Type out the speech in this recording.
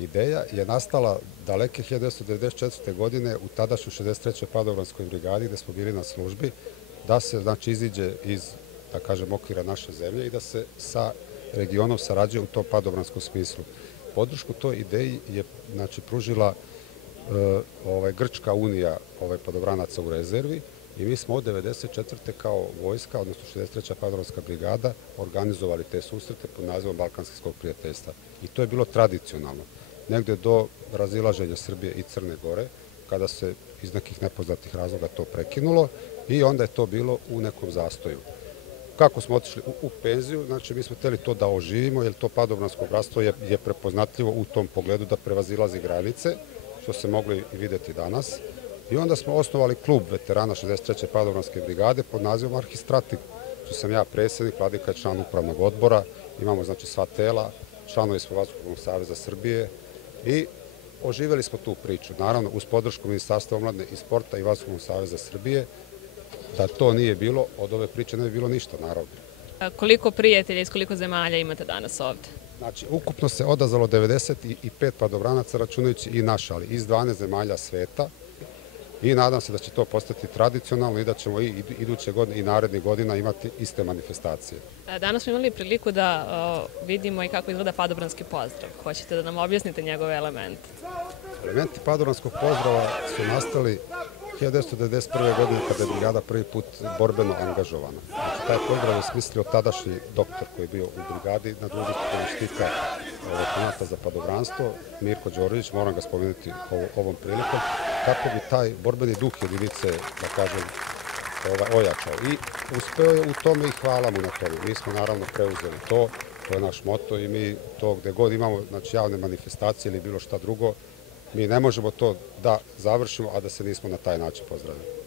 Ideja je nastala daleke 1994. godine u tadašnjoj 63. padobranskoj brigadi gde smo bili na službi, da se iziđe iz, da kažem, okvira naše zemlje i da se sa regionom sarađuje u tom padobranskom smislu. Podršku toj ideji je pružila Grčka unija padobranaca u rezervi i mi smo od 1994. kao vojska, odnosno 63. padobranska brigada, organizovali te susrete pod nazivom Balkanskog prijateljstva. I to je bilo tradicionalno. Negde do razilaženja Srbije i Crne Gore, kada se iz nekih nepoznatih razloga to prekinulo i onda je to bilo u nekom zastoju. Kako smo otišli u penziju, mi smo hteli to da oživimo, jer to padobransko bratstvo je prepoznatljivo u tom pogledu da prevazilazi granice, što se mogli i videti danas. I onda smo osnovali klub veterana 63. padobranske brigade pod nazivom Arhistratik, što sam ja predsednik, Vladika je član upravnog odbora, imamo sva tela, članovi smo Vazduhoplovnog saveza Srbije i oživeli smo tu priču. Naravno, uz podršku Ministarstva omladine i sporta i Vazduhoplovnog saveza Srbije, da to nije bilo, od ove priče ne bi bilo ništa, naravno. Koliko prijatelja iz koliko zemalja imate danas ovde? Ukupno se odazvalo 95 padobranaca, računajući i naš, ali iz 12 zemalja sveta, i nadam se da će to postati tradicionalno i da ćemo i iduće godine i narednih godina imati iste manifestacije. Danas smo imali priliku da vidimo i kako izgleda padobranski pozdrav. Hoćete da nam objasnite njegove elemente? Elementi padobranskog pozdrava su nastali 1991. godine kada je brigada prvi put borbeno angažovana. Taj pozdrav je smislio tadašnji doktor koji je bio u brigadi na dužnosti pomoćnika letenanta za padobranstvo, Mirko Đorđević, moram ga spomenuti ovom prilikom, kako bi taj borbeni duh jedinice, da kažem, ojačao. I uspeo je u tome i hvala mu na tome. Mi smo naravno preuzeli to je naš moto i mi to gde god imamo javne manifestacije ili bilo šta drugo, mi ne možemo to da završimo, a da se nismo na taj način pozdravili.